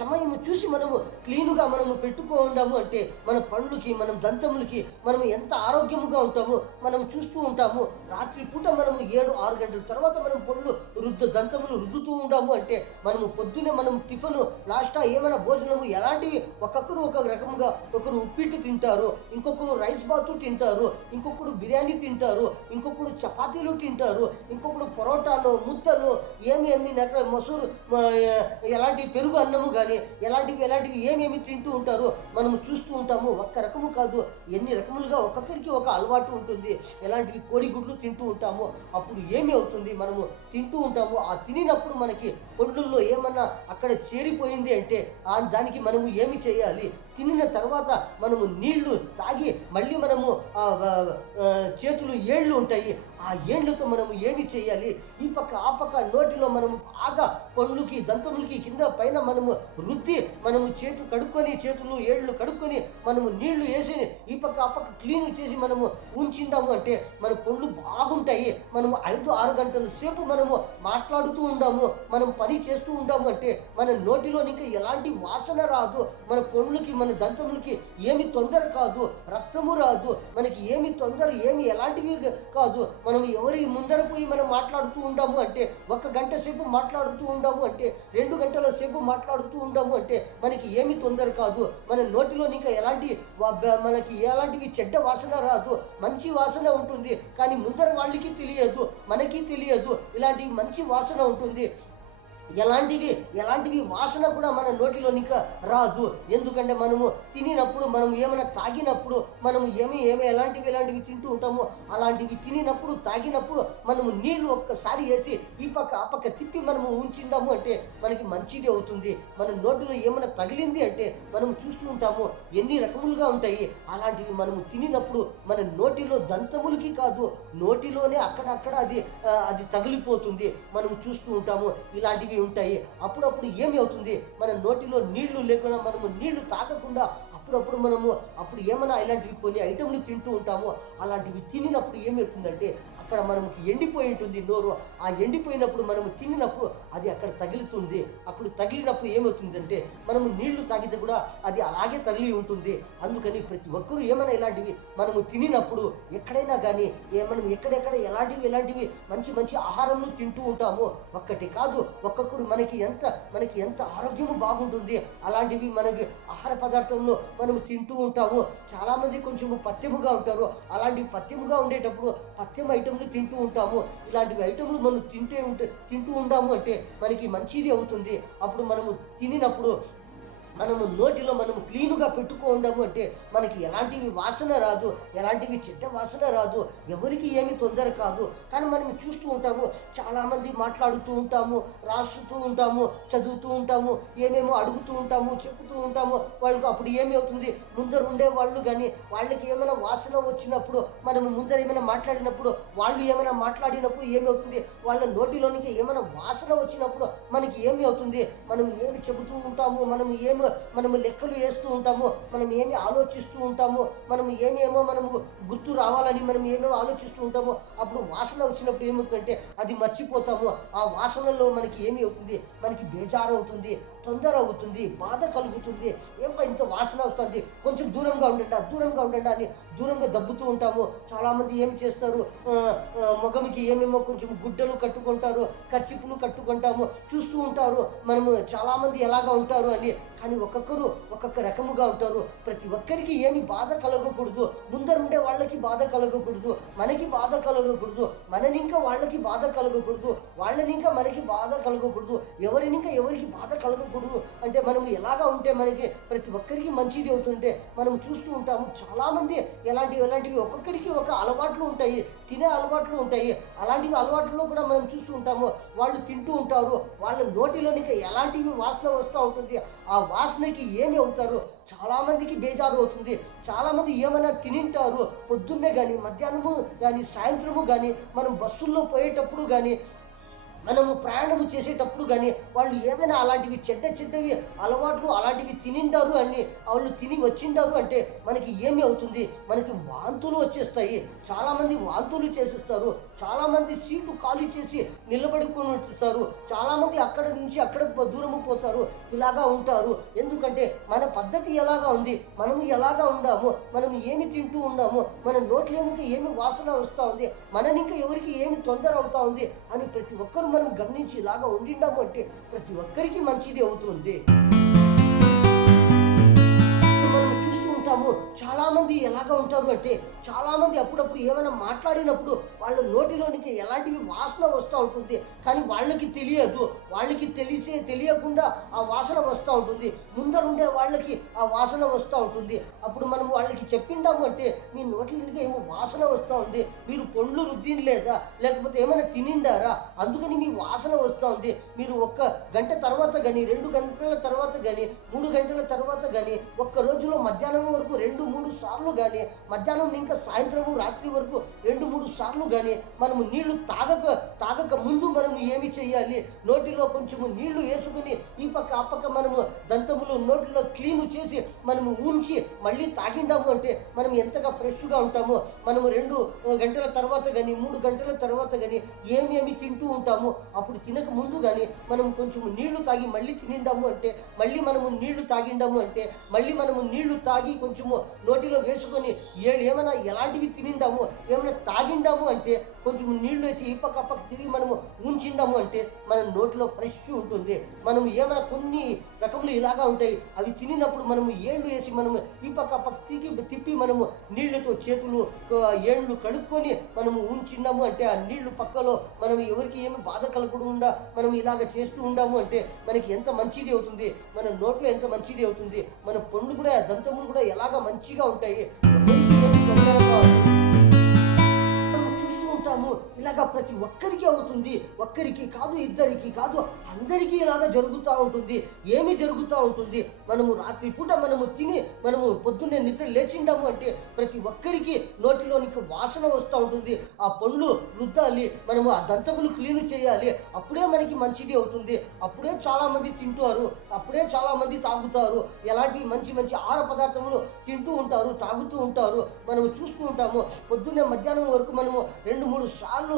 సమయం చూసి మనము క్లీనుగా మనము పెట్టుకోండాము అంటే మన పండ్లకి మనం దంతములకి మనము ఎంత ఆరోగ్యముగా ఉంటామో మనం చూస్తూ ఉంటాము. రాత్రి పూట మనము 7-6 గంటల తర్వాత మనం పళ్ళు దంతములు రుద్దుతూ ఉంటాము అంటే మనము పొద్దున్నే మనం టిఫను నాష్టా ఏమైనా భోజనము ఎలాంటివి ఒక్కొక్కరు ఒక రకముగా, ఒకరు ఉప్పిట్టు తింటారు, ఇంకొకరు రైస్ బాతు తింటారు, ఇంకొకరు బిర్యానీ తింటారు, ఇంకొకరు చపాతీలు తింటారు, ఇంకొకరు పొరోటాలు ముద్దలు ఏమి మొసరు ఎలాంటి పెరుగు అన్నము కానీ ఎలాంటివి ఏమేమి తింటూ ఉంటారో మనము చూస్తూ ఉంటాము. ఒక్క రకము కాదు, ఎన్ని రకములుగా ఒక్కొక్కరికి ఒక అలవాటు ఉంటుంది. ఎలాంటివి కోడిగుడ్లు తింటూ ఉంటాము. అప్పుడు ఏమి అవుతుంది, మనము తింటూ ఉంటాము, ఆ తినినప్పుడు మనకి పండ్లల్లో ఏమన్నా అక్కడ చేరిపోయింది అంటే దానికి మనము ఏమి చేయాలి, తినిన తర్వాత మనము నీళ్లు తాగి మళ్ళీ మనము చేతులు ఏళ్ళు ఉంటాయి, ఆ ఏళ్ళతో మనము ఏమి చేయాలి, ఈ పక్క ఆ పక్క నోటిలో మనము బాగా పండ్లుకి దంతములకి కింద పైన మనము రుద్ది మనము చేతులు ఏళ్ళు కడుక్కొని మనము నీళ్లు వేసి ఈ పక్క ఆ పక్క క్లీన్ చేసి మనము ఉంచిందాము అంటే మన పండ్లు బాగుంటాయి. మనము 5-6 గంటల సేపు మనము మాట్లాడుతూ ఉండాము, మనం పని చేస్తూ ఉండాము అంటే మన నోటిలో ఇంకా ఎలాంటి వాసన రాదు, మన పండ్లకి మన దంతములకి ఏమి తొందర కాదు, రక్తము రాదు, మనకి ఏమి తొందర ఏమి ఎలాంటివి కాదు. మనం ఎవరి ముందర పోయి మనం మాట్లాడుతూ ఉండాము అంటే 1 గంట సేపు మాట్లాడుతూ ఉండాము అంటే 2 గంటల సేపు మాట్లాడుతూ ఉండాము అంటే మనకి ఏమి తొందర కాదు. మన నోటిలో ఇంకా మనకి ఎలాంటివి చెడ్డ వాసన రాదు, మంచి వాసన ఉంటుంది. కానీ ముందర వాళ్ళకి తెలియదు, మనకి తెలియదు, ఇలాంటి మంచి వాసన ఉంటుంది. ఎలాంటివి ఎలాంటివి వాసన కూడా మన నోటిలోని ఇంకా రాదు. ఎందుకంటే మనము తినినప్పుడు, మనం ఏమైనా తాగినప్పుడు, మనము ఏమి ఎలాంటివి తింటూ ఉంటామో అలాంటివి తినినప్పుడు, తాగినప్పుడు మనము నీళ్లు ఒక్కసారి వేసి ఈ పక్క ఆ పక్క తిప్పి మనము ఉంచిందాము అంటే మనకి మంచిది అవుతుంది. మన నోటిలో ఏమైనా తగిలింది అంటే మనం చూస్తూ ఉంటాము ఎన్ని రకములుగా ఉంటాయి. అలాంటివి మనము తినినప్పుడు మన నోటిలో దంతములకి కాదు, నోటిలోనే అక్కడక్కడ అది తగిలిపోతుంది. మనం చూస్తూ ఉంటాము ఇలాంటివి ఉంటాయి. అప్పుడప్పుడు ఏమి అవుతుంది, మన నోటిలో నీళ్లు లేకుండా, మనము నీళ్లు తాగకుండా అప్పుడు ఏమైనా ఇలాంటివి కొన్ని ఐటెంలు తింటూ ఉంటాము. అలాంటివి తినినప్పుడు ఏమవుతుందంటే అక్కడ మనకి ఎండిపోయి ఉంటుంది నోరు. ఆ ఎండిపోయినప్పుడు మనము తినినప్పుడు అది అక్కడ తగులుతుంది. అక్కడ తగిలినప్పుడు ఏమవుతుందంటే మనము నీళ్లు తాగితే కూడా అది అలాగే తగిలి ఉంటుంది. అందుకని ప్రతి ఒక్కరూ ఏమైనా ఇలాంటివి మనము తినినప్పుడు ఎక్కడైనా కానీ మనం ఎక్కడెక్కడ ఎలాంటివి మంచి మంచి ఆహారంను తింటూ ఉంటాము. ఒక్కటి కాదు, ఒక్కొక్కరు మనకి ఎంత ఆరోగ్యము బాగుంటుంది. అలాంటివి మనకి ఆహార పదార్థంలో మనము తింటూ ఉంటాము. చాలామంది కొంచెము పథ్యముగా ఉంటారు. అలాంటి పథ్యముగా ఉండేటప్పుడు పథ్యం ఐటెంలు తింటూ ఉంటాము. ఇలాంటివి ఐటెంలు మనం తింటూ ఉంటాము అంటే మనకి మంచిది అవుతుంది. అప్పుడు మనము తినినప్పుడు మనము నోటిలో మనము క్లీనుగా పెట్టుకోండాము అంటే మనకి ఎలాంటివి వాసన రాదు, ఎలాంటివి చెడ్డ వాసన రాదు, ఎవరికి ఏమి తొందర కాదు. కానీ మనం చూస్తూ ఉంటాము, చాలామంది మాట్లాడుతూ ఉంటాము, రాస్తూ ఉంటాము, చదువుతూ ఉంటాము, ఏమేమో అడుగుతూ ఉంటాము, చెప్తూ ఉంటాము. వాళ్ళకు అప్పుడు ఏమి అవుతుంది, ముందర ఉండే వాళ్ళు కానీ వాళ్ళకి ఏమైనా వాసన వచ్చినప్పుడు, మనము ముందర ఏమైనా మాట్లాడినప్పుడు, వాళ్ళు ఏమైనా మాట్లాడినప్పుడు ఏమవుతుంది, వాళ్ళ నోటిలోనికి ఏమైనా వాసన వచ్చినప్పుడు మనకి ఏమి అవుతుంది, మనం ఏమి చెబుతూ ఉంటాము, మనము లెక్కలు వేస్తూ ఉంటాము, మనం ఏమి ఆలోచిస్తూ ఉంటాము, మనము గుర్తు రావాలని మనం ఏమేమో ఆలోచిస్తూ ఉంటాము. అప్పుడు వాసన వచ్చినప్పుడు ఏమవుతుందంటే అది మర్చిపోతాము. ఆ వాసనలో మనకి ఏమి అవుతుంది, మనకి బేజారు అవుతుంది, తొందర అవుతుంది, బాధ కలుగుతుంది. ఇంత వాసన వస్తుంది, కొంచెం దూరంగా ఉండండి అని దూరంగా దబ్బుతూ ఉంటాము. చాలామంది ఏం చేస్తారు, మొగమికి ఏమేమో కొంచెం గుడ్డలు కట్టుకుంటారు, కర్చిపులు కట్టుకుంటాము, చూస్తూ ఉంటారు మనము చాలామంది ఎలాగా ఉంటారు అని. కానీ ఒక్కొక్కరు ఒక్కొక్క రకముగా ఉంటారు. ప్రతి ఒక్కరికి ఏమి బాధ కలగకూడదు, ముందరుండే వాళ్ళకి బాధ కలగకూడదు, మనకి బాధ కలగకూడదు, మననింకా వాళ్ళకి బాధ కలగకూడదు, వాళ్ళనింకా మనకి బాధ కలగకూడదు, ఎవరినింకా ఎవరికి బాధ కలగకూడదు. అంటే మనం ఎలాగా ఉంటే మనకి ప్రతి ఒక్కరికి మంచిది అవుతుంటే మనం చూస్తూ ఉంటాము. చాలామంది ఎలాంటివి ఒక్కొక్కరికి ఒక అలవాట్లు ఉంటాయి, తినే అలవాట్లు ఉంటాయి. అలాంటివి అలవాట్లలో కూడా మనం చూస్తూ ఉంటాము. వాళ్ళు తింటూ ఉంటారు, వాళ్ళ నోటిలోనికి ఎలాంటివి వాసన వస్తూ ఉంటుంది. ఆ వాసనకి ఏమి అవుతారు, చాలామందికి బేజారు అవుతుంది. చాలామంది ఏమైనా తినింటారు పొద్దున్నే కానీ, మధ్యాహ్నము కానీ, సాయంత్రము కానీ, మనం బస్సుల్లో పోయేటప్పుడు కానీ, మనము ప్రయాణము చేసేటప్పుడు కానీ వాళ్ళు ఏమైనా అలాంటివి చెడ్డవి అలవాట్లు అలాంటివి తినిండారు అని, వాళ్ళు తిని వచ్చిండారు అంటే మనకి ఏమి అవుతుంది, మనకి వాంతులు వచ్చేస్తాయి. చాలామంది వాంతులు చేసేస్తారు, చాలామంది సీటు ఖాళీ చేసి నిలబడుకొని వచ్చేస్తారు, చాలామంది అక్కడ నుంచి అక్కడ దూరము పోతారు. ఇలాగా ఉంటారు. ఎందుకంటే మన పద్ధతి ఎలాగా ఉంది, మనము ఎలాగా ఉన్నాము, మనం ఏమి తింటూ ఉన్నాము, మన నోట్లోనికి ఏమి వాసన వస్తూ ఉంది, మననింకా ఎవరికి ఏమి తొందర అవుతా ఉంది అని ప్రతి ఒక్కరు మనం గమనించి ఇలాగా ఉండిండాము అంటే ప్రతి ఒక్కరికి మంచిది అవుతుంది. మనం చూస్తూ ఉంటాము చాలామంది ఎలాగా ఉంటారు అంటే, చాలామంది అప్పుడప్పుడు ఏమైనా మాట్లాడినప్పుడు వాళ్ళ నోటిలోనికి ఎలాంటివి వాసన వస్తూ ఉంటుంది. కానీ వాళ్ళకి తెలియదు, వాళ్ళకి తెలియకుండా ఆ వాసన వస్తూ ఉంటుంది. ముందరుండే వాళ్ళకి ఆ వాసన వస్తూ ఉంటుంది. అప్పుడు మనం వాళ్ళకి చెప్పిండాము అంటే మీ నోటిలోనికి ఏమో వాసన వస్తూ ఉంది, మీరు పండ్లు రుద్దిన లేదా, లేకపోతే ఏమైనా తినిండారా, అందుకని మీ వాసన వస్తూ ఉంది. మీరు 1 గంట తర్వాత కానీ, 2 గంటల తర్వాత కానీ, 3 గంటల తర్వాత కానీ, ఒక్క రోజులో మధ్యాహ్నం వరకు 2-3 సార్లు కానీ, మధ్యాహ్నం ఇంకా సాయంత్రము రాత్రి వరకు 2-3 సార్లు కానీ మనము నీళ్లు తాగక ముందు మనము ఏమి చేయాలి, నోటిలో కొంచెము నీళ్లు వేసుకుని ఈ పక్క ఆ పక్క మనము దంతములు నోటిలో క్లీను చేసి మనము ఉంచి మళ్ళీ తాగిండాము అంటే మనం ఎంతగా ఫ్రెష్గా ఉంటామో. మనము 2 గంటల తర్వాత కానీ, 3 గంటల తర్వాత కానీ ఏమేమి తింటూ ఉంటాము, అప్పుడు తినక ముందు కానీ మనం కొంచెము నీళ్లు తాగి మళ్ళీ తినిండాము అంటే, మళ్ళీ మనము నీళ్లు తాగిండాము అంటే, మళ్ళీ మనము నీళ్లు తాగి కొంచెము నోటిలో వేసుకొని ఏమైనా ఎలాంటివి తినిండాము, ఏమైనా తాగిండాము అంటే కొంచెం నీళ్లు వేసి ఈ పక్క పక్క తిరిగి మనము ఉంచిండాము అంటే మన నోటిలో ఫ్రెష్ ఉంటుంది. మనం ఏమైనా కొన్ని రకములు ఇలాగా ఉంటాయి, అవి తినినప్పుడు మనము ఏళ్ళు వేసి మనము ఈ పక్క పక్క తిప్పి మనము నీళ్లతో చేతులు ఏళ్ళు కడుక్కొని మనము ఉంచిన్నాము అంటే ఆ నీళ్లు పక్కలో మనం ఎవరికి ఏమి బాధ కలగకుండా మనం ఇలాగ చేస్తూ ఉండాము అంటే మనకి ఎంత మంచిది అవుతుంది, మన నోట్లో ఎంత మంచిది అవుతుంది, మన పండ్లు కూడా దంతములు కూడా ఎలాగ మంచిగా ఉంటాయి. ఎవరికి ఏమి తొందరగా చూస్తూ ఉంటాము. ఇలాగా ప్రతి ఒక్కరికి అవుతుంది, ఒక్కరికి కాదు, ఇద్దరికి కాదు, అందరికీ ఇలాగ జరుగుతూ ఉంటుంది. ఏమి జరుగుతూ ఉంటుంది, మనము రాత్రిపూట మనము తిని మనము పొద్దున్నే నిద్ర లేచిండాము అంటే ప్రతి ఒక్కరికి నోటిలోనికి వాసన వస్తూ ఉంటుంది. ఆ పండ్లు రుద్దాలి, మనము ఆ దంతములు క్లీన్ చేయాలి, అప్పుడే మనకి మంచిది అవుతుంది. అప్పుడే చాలామంది తింటారు, అప్పుడే చాలామంది తాగుతారు, ఎలాంటి మంచి మంచి ఆహార పదార్థములు తింటూ ఉంటారు, తాగుతూ ఉంటారు. మనము చూస్తూ ఉంటాము పొద్దున్నే మధ్యాహ్నం వరకు మనము రెండు మూడు సార్లు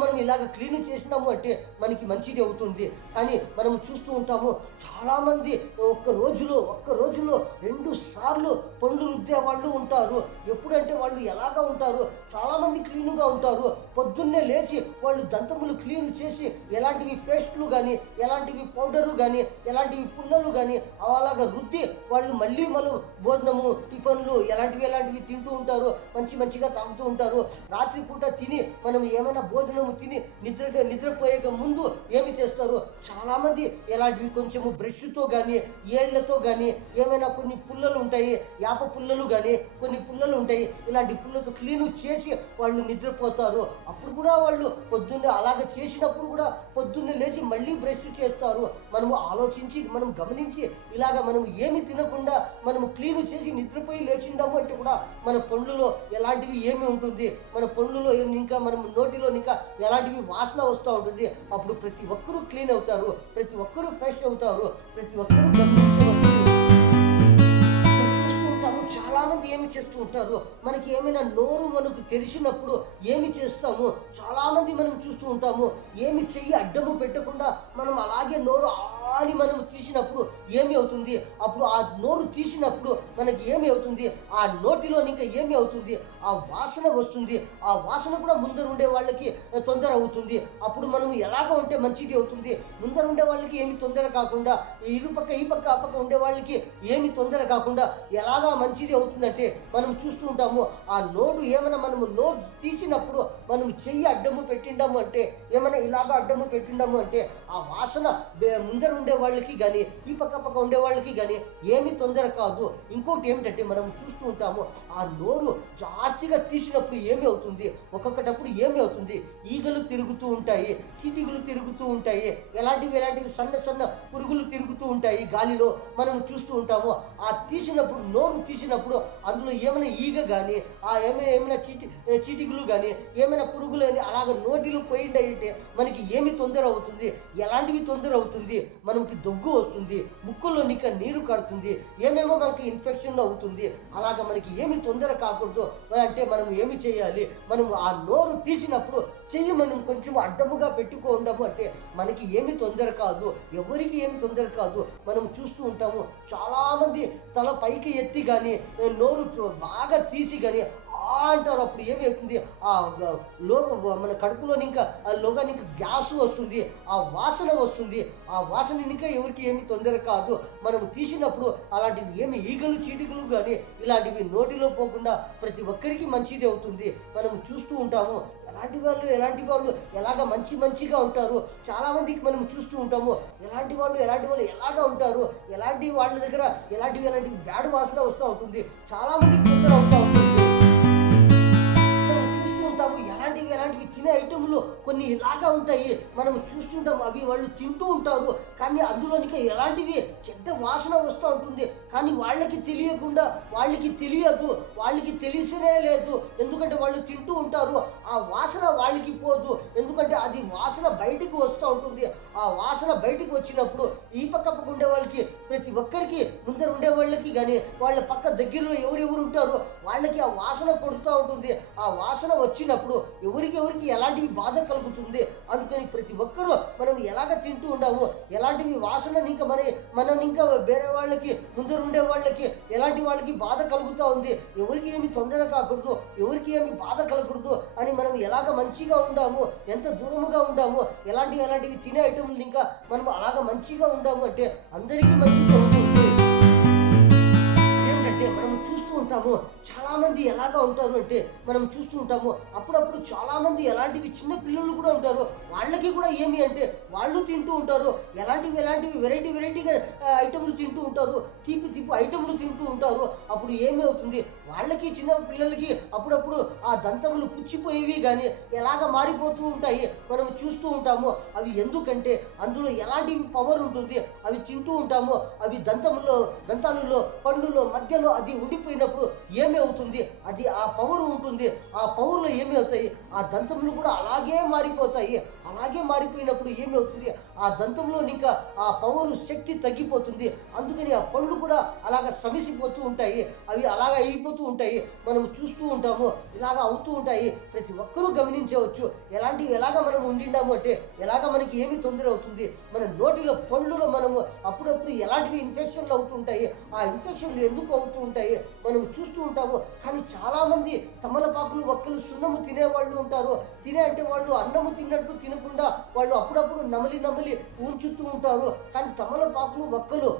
మనం ఇలాగ క్లీన్ చేసినాము అంటే మనకి మంచిది అవుతుంది. కానీ మనం చూస్తూ ఉంటాము చాలామంది ఒక్క రోజులో 2 సార్లు పండ్లు రుద్దే వాళ్ళు ఉంటారు. ఎప్పుడంటే వాళ్ళు ఎలాగా ఉంటారు, చాలామంది క్లీన్గా ఉంటారు. పొద్దున్నే లేచి వాళ్ళు దంతములు క్లీన్ చేసి ఎలాంటివి పేస్ట్లు కానీ, ఎలాంటివి పౌడరు కానీ, ఎలాంటివి పుల్లలు కానీ అలాగా రుద్ది వాళ్ళు మళ్ళీ మనం భోజనము టిఫన్లు ఎలాంటివి తింటూ ఉంటారు, మంచిగా తాగుతూ ఉంటారు. రాత్రిపూట తిని మనం ఏమైనా భోజనము తిని నిద్రపోయే ముందు ఏమి చేస్తారు, చాలామంది ఎలాంటివి కొంచెము బ్రష్తో కానీ ఏళ్లతో కానీ ఏమైనా కొన్ని పుల్లలు ఉంటాయి, యాప పుల్లలు కానీ కొన్ని పుల్లలు ఉంటాయి, ఇలాంటి పుల్లతో క్లీన్ చేసి వాళ్ళు నిద్రపోతారు. అప్పుడు కూడా వాళ్ళు పొద్దున్నే అలాగ చేసినప్పుడు కూడా పొద్దున్నే లేచి మళ్ళీ బ్రష్ చేస్తారు. మనము ఆలోచించి మనం గమనించి ఇలాగ మనం ఏమి తినకుండా మనము క్లీన్ చేసి నిద్రపోయి లేచిండాము అంటే కూడా మన పండ్లలో ఎలాంటివి ఏమి ఉంటుంది, మన పండ్లలో ఇంకా మనం నోటిలో ఇంకా ఎలాంటివి వాసన వస్తూ ఉంటుంది. అప్పుడు ప్రతి ఒక్కరూ క్లీన్ అవుతారు, ప్రతి ఒక్కరూ ఫ్రెష్ అవుతారు, ప్రతి ఒక్కరూ గమనించవచ్చు. చాలామంది ఏమి చేస్తూ ఉంటారు, మనకి ఏమైనా నోరు మనకు తెరిచినప్పుడు ఏమి చేస్తాము, చాలామంది మనం చూస్తూ ఉంటాము ఏమి చెయ్యి అడ్డము పెట్టకుండా మనం అలాగే నోరు అని మనం తీసినప్పుడు ఏమి అవుతుంది, అప్పుడు ఆ నోరు తీసినప్పుడు మనకి ఏమి అవుతుంది, ఆ నోటిలో ఇంకా ఏమి అవుతుంది, ఆ వాసన వస్తుంది. ఆ వాసన కూడా ముందర ఉండే వాళ్ళకి తొందర అవుతుంది. అప్పుడు మనం ఎలాగ ఉంటే మంచిది అవుతుంది, ముందర ఉండే వాళ్ళకి ఏమి తొందర కాకుండా ఇరుపక్క ఈ పక్క ఆ పక్క ఉండే వాళ్ళకి ఏమి తొందర కాకుండా ఎలాగా మంచిది అవుతుందంటే మనం చూస్తూ ఉంటాము. ఆ నోటు ఏమైనా మనము నోటు తీసినప్పుడు మనం చెయ్యి అడ్డము పెట్టిండాము అంటే ఏమైనా ఇలాగ అడ్డము పెట్టిండాము అంటే ఆ వాసన ముందర ఉండే వాళ్ళకి కానీ ఈ పక్క ఉండే వాళ్ళకి కానీ ఏమీ తొందర కాదు. ఇంకోటి ఏమిటంటే మనం చూస్తూ ఉంటాము ఆ నోరు జాస్తిగా తీసినప్పుడు ఏమి అవుతుంది, ఒక్కొక్కటప్పుడు ఏమి అవుతుంది, ఈగలు తిరుగుతూ ఉంటాయి, చీటిగులు తిరుగుతూ ఉంటాయి, ఎలాంటివి సన్న పురుగులు తిరుగుతూ ఉంటాయి గాలిలో మనం చూస్తూ ఉంటాము. ఆ తీసినప్పుడు నోరు తీసినప్పుడు అందులో ఏమైనా ఈగ కానీ ఆ ఏమైనా చీటిగులు కానీ ఏమైనా పురుగులు అని అలాగ నోటిలో పోయిందంటే మనకి ఏమి తొందర అవుతుంది, ఎలాంటివి తొందర అవుతుంది, మనకి దగ్గు వస్తుంది, ముక్కుల్లో నీరు కడుతుంది, ఏమేమో మనకి ఇన్ఫెక్షన్ అవుతుంది. అలాగ మనకి ఏమి తొందర కాకూడదు అంటే మనం ఏమి చేయాలి, మనం ఆ నోరు తీసినప్పుడు చెయ్యి మనం కొంచెం అడ్డముగా పెట్టుకోండము అంటే మనకి ఏమి తొందర కాదు, ఎవరికి ఏమి తొందర కాదు. మనం చూస్తూ ఉంటాము చాలామంది తల పైకి ఎత్తి కానీ నోరు బాగా తీసి కానీ అంటారు. అప్పుడు ఏమవుతుంది, ఆ మన కడుపులోని ఇంకా ఆ లోగాని ఇంకా గ్యాస్ వస్తుంది, ఆ వాసన వస్తుంది. ఆ వాసన ఇంకా ఎవరికి ఏమి తొందర కాదు. మనం తీసినప్పుడు అలాంటివి ఏమి ఈగలు చీటికలు కానీ ఇలాంటివి నోటిలో పోకుండా ప్రతి ఒక్కరికి మంచిది అవుతుంది. మనం చూస్తూ ఉంటాము ఎలాంటి వాళ్ళు ఎలాగ మంచిగా ఉంటారు. చాలామందికి మనం చూస్తూ ఉంటాము ఎలాంటి వాళ్ళు ఎలాగా ఉంటారు, ఎలాంటి వాళ్ళ దగ్గర ఎలాంటివి బ్యాడ్ వాసన వస్తూ ఉంటుంది, చాలామందికి తొందర అవుతూ ఉంటుంది. ఎలాంటివి తినే ఐటెంలు కొన్ని ఇలాగా ఉంటాయి, మనం చూస్తుంటాం అవి వాళ్ళు తింటూ ఉంటారు. కానీ అందులోనికి ఎలాంటివి చెడ్డ వాసన వస్తూ ఉంటుంది. కానీ వాళ్ళకి తెలియకుండా వాళ్ళకి తెలియదు, వాళ్ళకి తెలిసినే లేదు. ఎందుకంటే వాళ్ళు తింటూ ఉంటారు, ఆ వాసన గాలికి పోదు. ఎందుకంటే అది వాసన బయటికి వస్తూ ఉంటుంది. ఆ వాసన బయటికి వచ్చినప్పుడు ఈ పక్క ఉండే వాళ్ళకి, ప్రతి ఒక్కరికి, ముందర ఉండే వాళ్ళకి కానీ, వాళ్ళ పక్క దగ్గరలో ఎవరెవరు ఉంటారో వాళ్ళకి ఆ వాసన కొడుతూ ఉంటుంది. ఆ వాసన వచ్చినప్పుడు ఎవరికి ఎలాంటివి బాధ కలుగుతుంది. అందుకని ప్రతి ఒక్కరూ మనం ఎలాగ తింటూ ఉన్నాము, ఎలాంటివి వాసన ఇంకా మనం ఇంకా వేరే వాళ్ళకి, ముందర ఉండే వాళ్ళకి, ఎలాంటి వాళ్ళకి బాధ కలుగుతూ ఉంది, ఎవరికి ఏమి తొందర కాకూడదు, ఎవరికి ఏమి బాధ కలగకూడదు అని మనం ఎలాగ మంచిగా ఉండాము, ఎంత దూరముగా ఉండాము, ఎలాంటివి తినే ఐటమ్లు ఇంకా మనం అలాగ మంచిగా ఉండాము అంటే అందరికీ మంచిగా ఉంటుంది. ఏంటంటే మనం చూస్తూ ఉంటాము చాలామంది ఎలాగా ఉంటారు అంటే, మనం చూస్తూ ఉంటాము అప్పుడప్పుడు చాలామంది ఎలాంటివి చిన్న పిల్లలు కూడా ఉంటారు. వాళ్ళకి కూడా ఏమి అంటే వాళ్ళు తింటూ ఉంటారు, ఎలాంటివి వెరైటీగా ఐటమ్లు తింటూ ఉంటారు, తీపి ఐటమ్లు తింటూ ఉంటారు. అప్పుడు ఏమి అవుతుంది, వాళ్ళకి చిన్న పిల్లలకి అప్పుడప్పుడు ఆ దంతములు పుచ్చిపోయేవి కానీ ఎలాగ మారిపోతూ ఉంటాయి మనం చూస్తూ ఉంటాము. అవి ఎందుకంటే అందులో ఎలాంటి పవర్ ఉంటుంది, అవి తింటూ ఉంటాము, అవి దంతాలలో పండులో మధ్యలో అది ఉండిపోయినప్పుడు ఏమి అవుతుంది, అది ఆ పవర్ ఉంటుంది. ఆ పవర్లో ఏమి అవుతాయి, ఆ దంతములు కూడా అలాగే మారిపోతాయి. అలాగే మారిపోయినప్పుడు ఏమి అవుతుంది, ఆ దంతంలో ఇంకా ఆ పవర్ శక్తి తగ్గిపోతుంది. అందుకని ఆ పళ్ళు కూడా అలాగ సమిసిపోతూ ఉంటాయి, అవి అలాగ అయిపోతూ ఉంటాయి. మనం చూస్తూ ఉంటాము, ఇలాగ అవుతూ ఉంటాయి. ప్రతి ఒక్కరూ గమనించవచ్చు ఎలాగ మనం ఉండిండాము అంటే ఎలాగ మనకి ఏమి తొందర అవుతుంది. మన నోటిలో పళ్ళులో మనము అప్పుడప్పుడు ఎలాంటివి ఇన్ఫెక్షన్లు అవుతుంటాయి, ఆ ఇన్ఫెక్షన్లు ఎందుకు అవుతూ ఉంటాయి మనం చూస్తూ ఉంటాము. కానీ చాలామంది తమలపాకులు, వక్కలు, సున్నము తినేవాళ్ళు ఉంటారు. అంటే వాళ్ళు అన్నము తిన్నట్టు తినకుండా వాళ్ళు అప్పుడప్పుడు నమలి ఉంచుతూ ఉంటారు. కానీ తమలపాకులు, వక్కలు,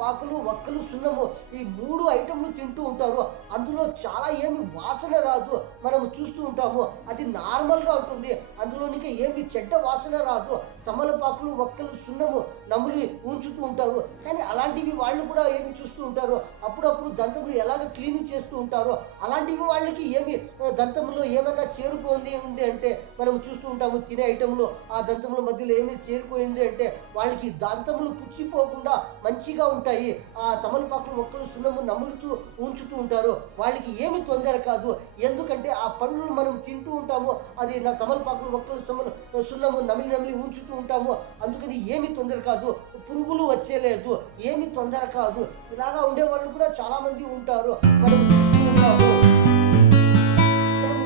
పాకులు, వక్కలు, సున్నము ఈ 3 ఐటమ్లు తింటూ ఉంటారు. అందులో చాలా ఏమి వాసన రాదు, మనం చూస్తూ ఉంటాము. అది నార్మల్గా ఉంటుంది, అందులో ఇంకా ఏమి చెడ్డ వాసన రాదు. తమలపాకులు, వక్కలు, సున్నము నములి ఉంచుతూ ఉంటారు. కానీ అలాంటివి వాళ్ళు కూడా ఏమి చూస్తూ ఉంటారు, అప్పుడప్పుడు దంతములు ఎలాగ క్లీన్ చేస్తూ ఉంటారో అలాంటివి వాళ్ళకి ఏమి దంతంలో ఏమన్నా చేరుకుంది ఉంది అంటే మనం చూస్తూ ఉంటాము. తినే ఐటెంలో ఆ దంతముల మధ్యలో ఏమి చేరుకోయింది అంటే వాళ్ళకి దంతములు పుచ్చిపోకుండా మంచిగా ఉంటాయి. ఆ తమలపాకులు, మొక్కలు, సున్నము నములుతూ ఉంచుతూ ఉంటారు. వాళ్ళకి ఏమి తొందర కాదు, ఎందుకంటే ఆ పండ్లు మనం తింటూ ఉంటాము, అది నా తమలపాకులు, మొక్కలు, సున్నము నమిలి ఉంచుతూ ఉంటాము. అందుకని ఏమి తొందర కాదు, పురుగులు వచ్చేలేదు, ఏమి తొందర కాదు. ఇలాగా ఉండేవాళ్ళు కూడా చాలామంది ఉంటారు. మనం చూస్తూ ఉన్నాము.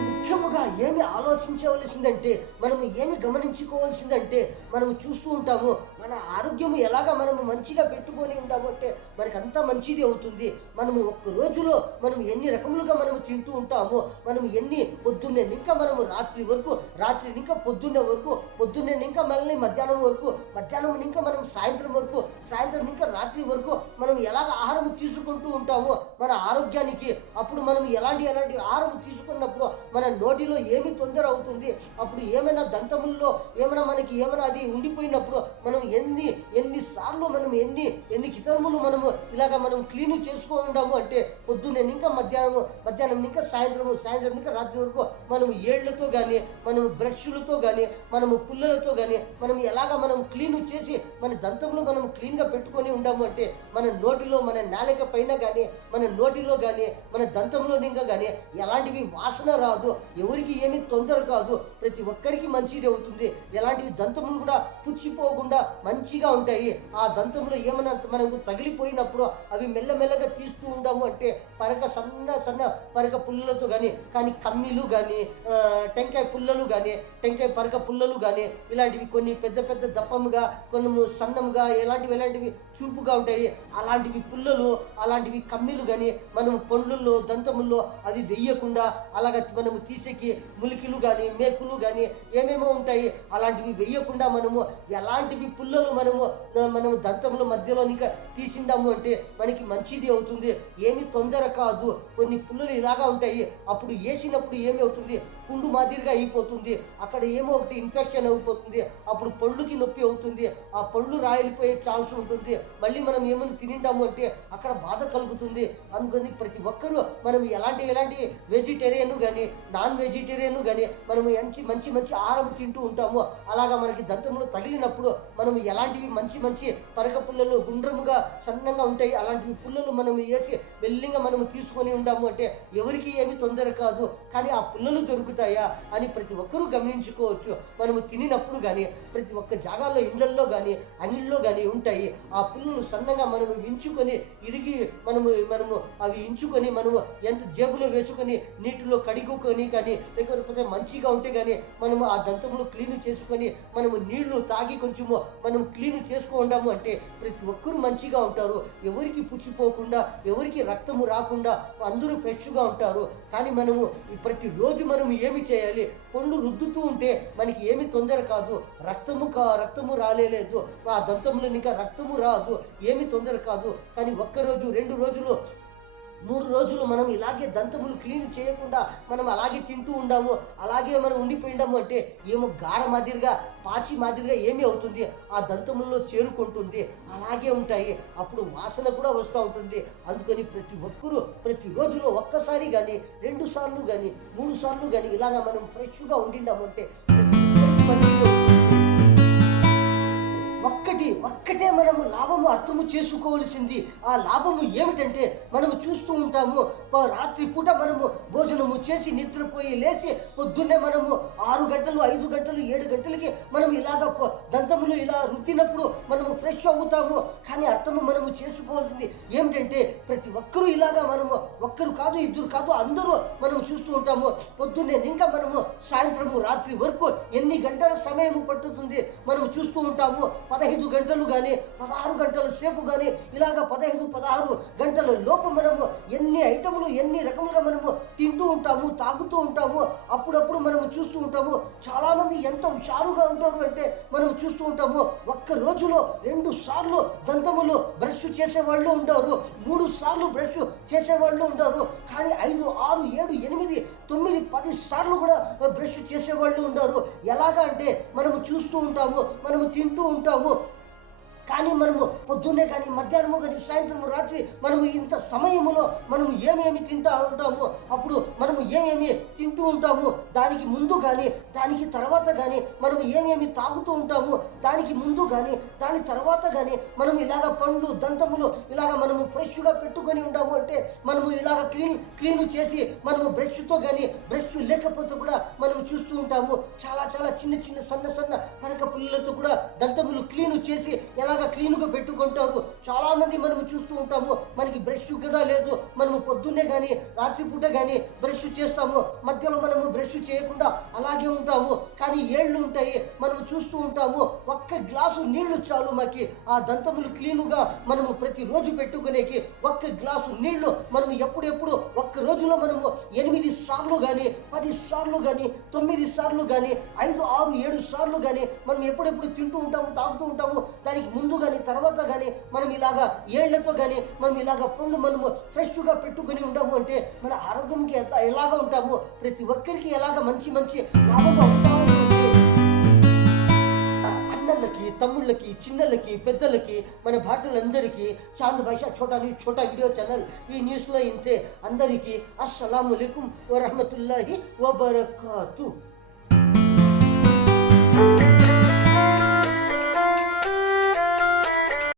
ముఖ్యముగా ఏమి ఆలోచించవలసిందంటే, మనం ఏమి గమనించుకోవాల్సిందంటే, మనం చూస్తూ ఉంటాము మన ఆరోగ్యము ఎలాగ మనము మంచిగా పెట్టుకొని ఉంటాము అంటే మనకు అంత మంచిది అవుతుంది. మనము ఒక్క రోజులో మనం ఎన్ని రకములుగా మనము తింటూ ఉంటామో, మనం ఎన్ని పొద్దున్నే ఇంకా మనము రాత్రి ఇంకా పొద్దున్నే వరకు, పొద్దున్నే ఇంకా మళ్ళీ మధ్యాహ్నం ఇంకా మనం సాయంత్రం ఇంకా రాత్రి వరకు మనం ఎలాగ ఆహారం తీసుకుంటూ ఉంటామో మన ఆరోగ్యానికి, అప్పుడు మనం ఎలాంటి ఆహారం తీసుకున్నప్పుడు మన నోటిలో ఏమి తొందర అవుతుంది, అప్పుడు ఏమైనా దంతముల్లో మనకి అది ఉండిపోయినప్పుడు మనం ఎన్నిసార్లు మనం ఎన్ని కితరములు మనము ఇలాగ మనం క్లీన్ చేసుకుంటాము అంటే పొద్దున్నే ఇంకా మధ్యాహ్నం ఇంకా సాయంత్రం ఇంకా రాత్రి వరకు మనం ఏళ్లతో కానీ, మనం బ్రష్లతో కానీ, మనము పుల్లలతో కానీ మనం ఎలాగ మనం క్లీన్ చేసి మన దంతంలో మనం క్లీన్గా పెట్టుకొని ఉండాము అంటే మన నోటిలో, మన నాలిక పైన కానీ, మన నోటిలో కానీ, మన దంతంలో ఇంకా కానీ ఎలాంటివి వాసన రాదు, ఎవరికి ఏమీ తొందర కాదు, ప్రతి ఒక్కరికి మంచిది అవుతుంది. ఎలాంటివి దంతములు కూడా పుచ్చిపోకుండా మంచిగా ఉంటాయి. ఆ దంతములు ఏమైనా మనకు తగిలిపోయినప్పుడు అవి మెల్లమెల్లగా తీస్తూ ఉండాము అంటే సన్న పరక పుల్లలతో కానీ కమ్మీలు కానీ, టెంకాయ పుల్లలు కానీ, టెంకాయ పరక పుల్లలు కానీ, ఇలాంటివి కొన్ని పెద్ద దప్పముగా, కొన్ని సన్నంగా, ఎలాంటివి చూపుగా ఉంటాయి. అలాంటివి పుల్లలు, అలాంటివి కమ్మీలు కానీ మనం పండ్లలో, దంతముల్లో అవి వెయ్యకుండా అలాగ మనము తీసేకి ములికిలు కానీ, మేకులు కానీ ఏమేమో ఉంటాయి, అలాంటివి వెయ్యకుండా మనము ఎలాంటివి పుల్లలు మనము దంతముల మధ్యలో ఇంకా తీసిండాము అంటే మనకి మంచిది అవుతుంది. ఏమి తొందర కాదు. కొన్ని పుల్లలు ఇలాగా ఉంటాయి, అప్పుడు వేసినప్పుడు ఏమి అవుతుంది, పుండు మాదిరిగా అయిపోతుంది, అక్కడ ఏమో ఒకటి ఇన్ఫెక్షన్ అయిపోతుంది, అప్పుడు పళ్ళుకి నొప్పి అవుతుంది, ఆ పళ్ళు రాయలిపోయే ఛాన్స్ ఉంటుంది. మళ్ళీ మనం ఏమైనా తినిండాము అంటే అక్కడ బాధ కలుగుతుంది. అందుకని ప్రతి ఒక్కరూ మనం ఎలాంటి వెజిటేరియన్ కానీ, నాన్ నాన్ వెజిటేరియన్ కానీ మనము మంచి మంచి మంచి ఆహారం తింటూ ఉంటాము. అలాగా మనకి దంతములు తగిలినప్పుడు మనము ఎలాంటివి మంచి మంచి పరక పుల్లలు గుండ్రముగా సన్నంగా ఉంటాయి, అలాంటివి పుల్లలు మనం వేసి వెల్లింగా మనము తీసుకొని ఉంటాము అంటే ఎవరికి ఏమి తొందర కాదు. కానీ ఆ పుల్లలు దొరుకుతాయా అని ప్రతి ఒక్కరూ గమనించుకోవచ్చు. మనము తినినప్పుడు కానీ ప్రతి ఒక్క జాగాల్లో ఇళ్ళల్లో కానీ అంగిల్లో కానీ ఉంటాయి. ఆ పుల్లలు సన్నగా మనము వించుకొని ఇరిగి మనము అవి ఇంచుకొని మనము ఎంత జేబులో వేసుకొని నీటిలో కడుగుకొని కానీ లేకపోతే మంచిగా ఉంటే కానీ మనము ఆ దంతములు క్లీన్ చేసుకొని మనము నీళ్లు తాగి కొంచెము మనం క్లీన్ చేసుకుంటాము అంటే ప్రతి ఒక్కరూ మంచిగా ఉంటారు. ఎవరికి పుచ్చిపోకుండా ఎవరికి రక్తము రాకుండా అందరూ ఫ్రెష్గా ఉంటారు. కానీ మనము ప్రతిరోజు మనం ఏమి చేయాలి? పండ్లు రుద్దుతూ ఉంటే మనకి ఏమి తొందర కాదు. రక్తము రాలేదు, ఆ దంతములు ఇంకా రక్తము రాదు, ఏమి తొందర కాదు. కానీ ఒక్కరోజు 2 రోజులు 3 రోజులు మనం ఇలాగే దంతములు క్లీన్ చేయకుండా మనం అలాగే తింటూ ఉండాము, అలాగే మనం ఉండిపోయిండాము అంటే ఏమో గార మాదిరిగా పాచి మాదిరిగా ఏమి అవుతుంది? ఆ దంతముల్లో చేరుకుంటుంది, అలాగే ఉంటాయి. అప్పుడు వాసన కూడా వస్తూ ఉంటుంది. అందుకని ప్రతి ఒక్కరూ ప్రతి రోజులో ఒక్కసారి కానీ 2 సార్లు కానీ 3 సార్లు కానీ ఇలాగా మనం ఫ్రెష్గా ఉండిండాము అంటే ఒక్కటే మనము లాభము అర్థము చేసుకోవలసింది. ఆ లాభము ఏమిటంటే మనము చూస్తూ ఉంటాము, రాత్రి పూట మనము భోజనము చేసి నిద్రపోయి లేచి పొద్దున్నే మనము 6 గంటలు 5 గంటలు 7 గంటలకి మనం ఇలాగ దంతములు ఇలా రుద్దినప్పుడు మనము ఫ్రెష్ అవుతాము. కానీ అర్థము మనము చేసుకోవాల్సింది ఏమిటంటే ప్రతి ఒక్కరూ ఇలాగా మనము ఒక్కరు కాదు ఇద్దరు కాదు అందరూ మనము చూస్తూ ఉంటాము. పొద్దున్నే ఇంకా మనము సాయంత్రము రాత్రి వరకు ఎన్ని గంటల సమయం పట్టుతుంది మనము చూస్తూ ఉంటాము. 15 గంటలు కానీ 16 గంటల సేపు కానీ ఇలాగ 15-16 గంటల లోపు మనము ఎన్ని ఐటములు ఎన్ని రకములుగా మనము తింటూ ఉంటాము, తాగుతూ ఉంటాము. అప్పుడప్పుడు మనము చూస్తూ ఉంటాము చాలామంది ఎంత హుషారుగా ఉంటారు అంటే మనం చూస్తూ ఉంటాము ఒక్క రోజులో 2 సార్లు దంతములు బ్రష్ చేసేవాళ్ళు ఉంటారు, 3 సార్లు బ్రష్ చేసేవాళ్ళు ఉంటారు. కానీ 5, 6, 7, 8, 9, 10 సార్లు కూడా బ్రష్ చేసేవాళ్ళు ఉంటారు. ఎలాగా అంటే మనము చూస్తూ ఉంటాము, మనము తింటూ ఉంటాము. కానీ మనము పొద్దున్నే కానీ మధ్యాహ్నము కానీ సాయంత్రము రాత్రి మనము ఇంత సమయములో మనము ఏమేమి తింటూ ఉంటాము, అప్పుడు మనము ఏమేమి తింటూ ఉంటాము దానికి ముందు కానీ దానికి తర్వాత కానీ మనము ఏమేమి తాగుతూ ఉంటాము దానికి ముందు కానీ దాని తర్వాత కానీ మనము ఇలాగ పండ్లు దంతములు ఇలాగ మనము ఫ్రెష్గా పెట్టుకొని ఉంటాము అంటే మనము ఇలాగ క్లీన్ చేసి మనము బ్రష్తో కానీ బ్రష్ లేకపోతే కూడా మనము చూస్తూ ఉంటాము చాలా చాలా చిన్న సన్న పరక పుల్లలతో కూడా దంతములు క్లీన్ చేసి ఎలా క్లీన్గా పెట్టుకుంటారు. చాలా మంది మనము చూస్తూ ఉంటాము మనకి బ్రష్ కూడా లేదు, మనము పొద్దున్నే కానీ రాత్రిపూట కానీ బ్రష్ చేస్తాము, మధ్యలో మనము బ్రష్ చేయకుండా అలాగే ఉంటాము. కానీ ఏళ్ళు ఉంటాయి మనము చూస్తూ ఉంటాము. ఒక్క గ్లాసు నీళ్లు చాలు మాకి ఆ దంతములు క్లీనుగా మనము ప్రతిరోజు పెట్టుకునేకి. ఒక్క గ్లాసు నీళ్లు మనము ఎప్పుడెప్పుడు ఒక్క రోజులో మనము 8 సార్లు కానీ 10 సార్లు కానీ 9 సార్లు కానీ 5, 6, 7 సార్లు కానీ మనం ఎప్పుడెప్పుడు తింటూ ఉంటాము తాగుతూ ఉంటాము. దానికి ముందు కానీ తర్వాత కానీ మనం ఇలాగా ఏళ్లతో కానీ మనం ఇలాగ పండ్లు మనము ఫ్రెష్గా పెట్టుకొని ఉంటాము అంటే మన ఆరోగ్యంకి ఎలాగ ఉంటాము, ప్రతి ఒక్కరికి ఎలాగ మంచి లాభం అవుతాము. అన్నలకి తమ్ముళ్ళకి చిన్నలకి పెద్దలకి మన భారతీయులందరికీ చాంద్ భాషా ఛోటా వీడియో ఛానల్ ఈ న్యూస్లో ఇంతే. అందరికీ అస్సలాము అలైకుం వరహమతుల్లాహి వబరకాతు.